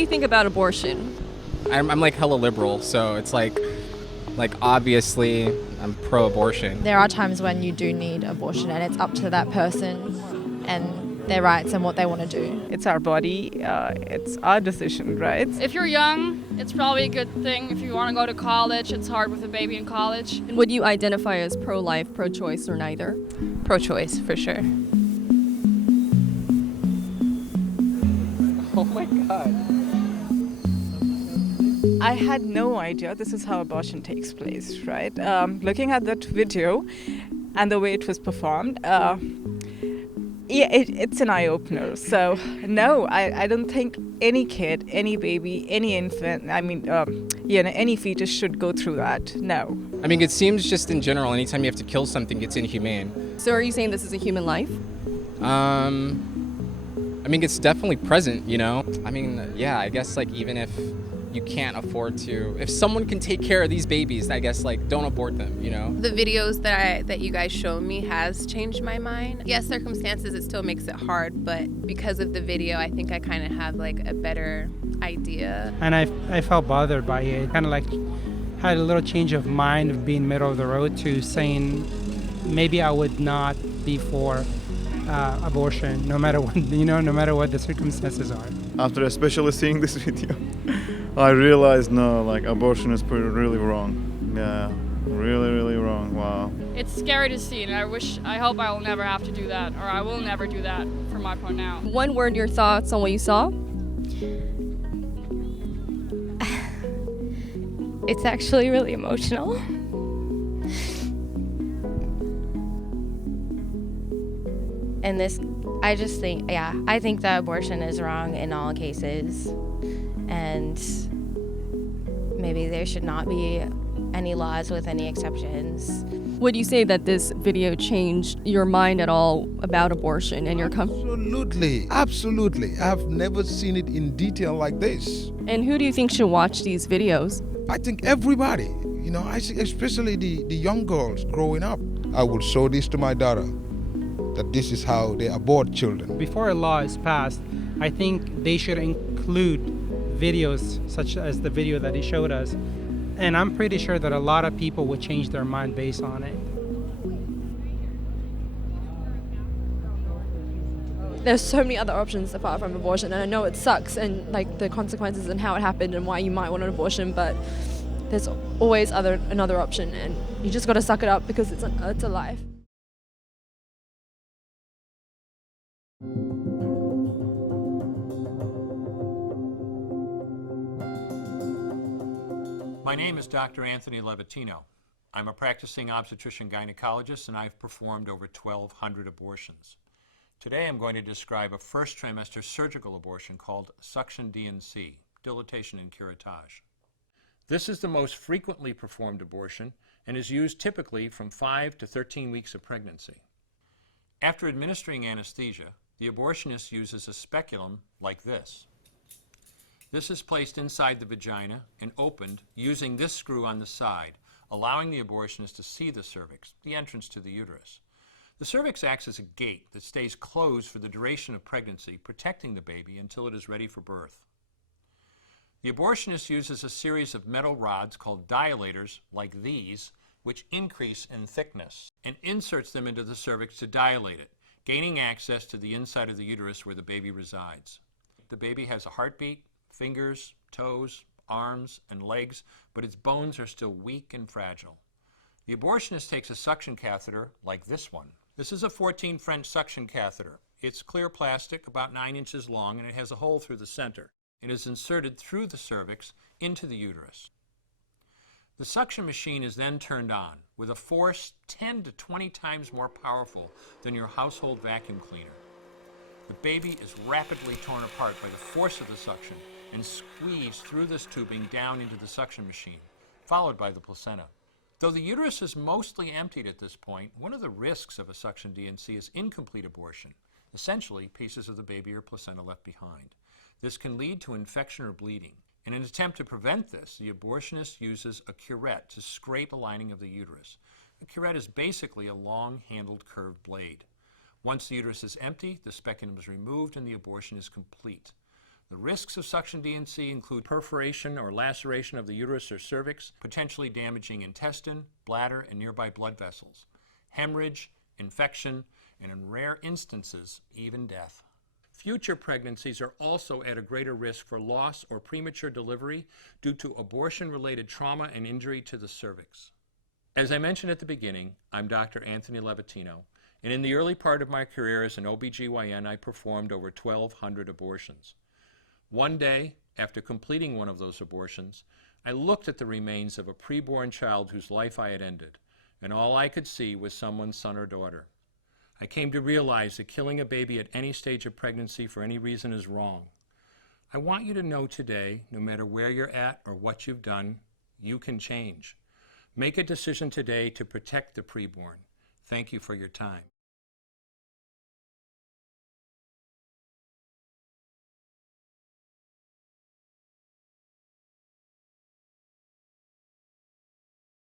do you think about abortion? I'm like hella liberal, so it's like obviously I'm pro-abortion. There are times when you do need abortion, and it's up to that person and their rights and what they want to do. It's our body, it's our decision, right? If you're young, it's probably a good thing. If you want to go to college, it's hard with a baby in college. And would you identify as pro-life, pro-choice, or neither? Pro-choice, for sure. Oh my god. I had no idea this is how abortion takes place, right? Looking at that video and the way it was performed, it's an eye-opener. So, no, I don't think any kid, any baby, any infant, any fetus should go through that. No. I mean, it seems just in general, anytime you have to kill something, it's inhumane. So are you saying this is a human life? I mean, it's definitely present, you know? I mean, yeah, I guess, like, even if you can't afford to, if someone can take care of these babies, I guess, like, don't abort them, you know? The videos that you guys show me has changed my mind. Yes, circumstances, it still makes it hard, but because of the video, I think I kind of have, like, a better idea. And I felt bothered by it. Kind of like had a little change of mind of being middle of the road to saying maybe I would not be for abortion, no matter what, no matter what the circumstances are. After especially seeing this video, I realized, no, like, abortion is really wrong. Yeah, really, really wrong. Wow. It's scary to see, and I hope I will never have to do that, or I will never do that for my part now. One word, your thoughts on what you saw? It's actually really emotional. And I just think, I think that abortion is wrong in all cases. And maybe there should not be any laws with any exceptions. Would you say that this video changed your mind at all about abortion and your Absolutely. I've never seen it in detail like this. And who do you think should watch these videos? I think everybody, especially the young girls growing up. I will show this to my daughter, that this is how they abort children. Before a law is passed, I think they should include videos such as the video that he showed us. And I'm pretty sure that a lot of people would change their mind based on it. There's so many other options apart from abortion, and I know it sucks and like the consequences and how it happened and why you might want an abortion, but there's always another option, and you just got to suck it up because it's a life. My name is Dr. Anthony Levatino. I'm a practicing obstetrician-gynecologist, and I've performed over 1,200 abortions. Today I'm going to describe a first trimester surgical abortion called suction D&C, dilatation and curettage. This is the most frequently performed abortion and is used typically from 5 to 13 weeks of pregnancy. After administering anesthesia, the abortionist uses a speculum like this. This is placed inside the vagina and opened using this screw on the side, allowing the abortionist to see the cervix, the entrance to the uterus. The cervix acts as a gate that stays closed for the duration of pregnancy, protecting the baby until it is ready for birth. The abortionist uses a series of metal rods called dilators, like these, which increase in thickness, and inserts them into the cervix to dilate it, gaining access to the inside of the uterus where the baby resides. The baby has a heartbeat, fingers, toes, arms, and legs, but its bones are still weak and fragile. The abortionist takes a suction catheter like this one. This is a 14 French suction catheter. It's clear plastic, about 9 inches long, and it has a hole through the center. It is inserted through the cervix into the uterus. The suction machine is then turned on with a force 10 to 20 times more powerful than your household vacuum cleaner. The baby is rapidly torn apart by the force of the suction and squeezed through this tubing down into the suction machine, followed by the placenta. Though the uterus is mostly emptied at this point, one of the risks of a suction D&C is incomplete abortion, essentially pieces of the baby or placenta left behind. This can lead to infection or bleeding. In an attempt to prevent this, the abortionist uses a curette to scrape the lining of the uterus. A curette is basically a long-handled curved blade. Once the uterus is empty, the speculum is removed and the abortion is complete. The risks of suction DNC include perforation or laceration of the uterus or cervix, potentially damaging intestine, bladder, and nearby blood vessels, hemorrhage, infection, and in rare instances, even death. Future pregnancies are also at a greater risk for loss or premature delivery due to abortion-related trauma and injury to the cervix. As I mentioned at the beginning, I'm Dr. Anthony Levatino, and in the early part of my career as an OBGYN, I performed over 1,200 abortions. One day, after completing one of those abortions, I looked at the remains of a preborn child whose life I had ended, and all I could see was someone's son or daughter. I came to realize that killing a baby at any stage of pregnancy for any reason is wrong. I want you to know today, no matter where you're at or what you've done, you can change. Make a decision today to protect the preborn. Thank you for your time.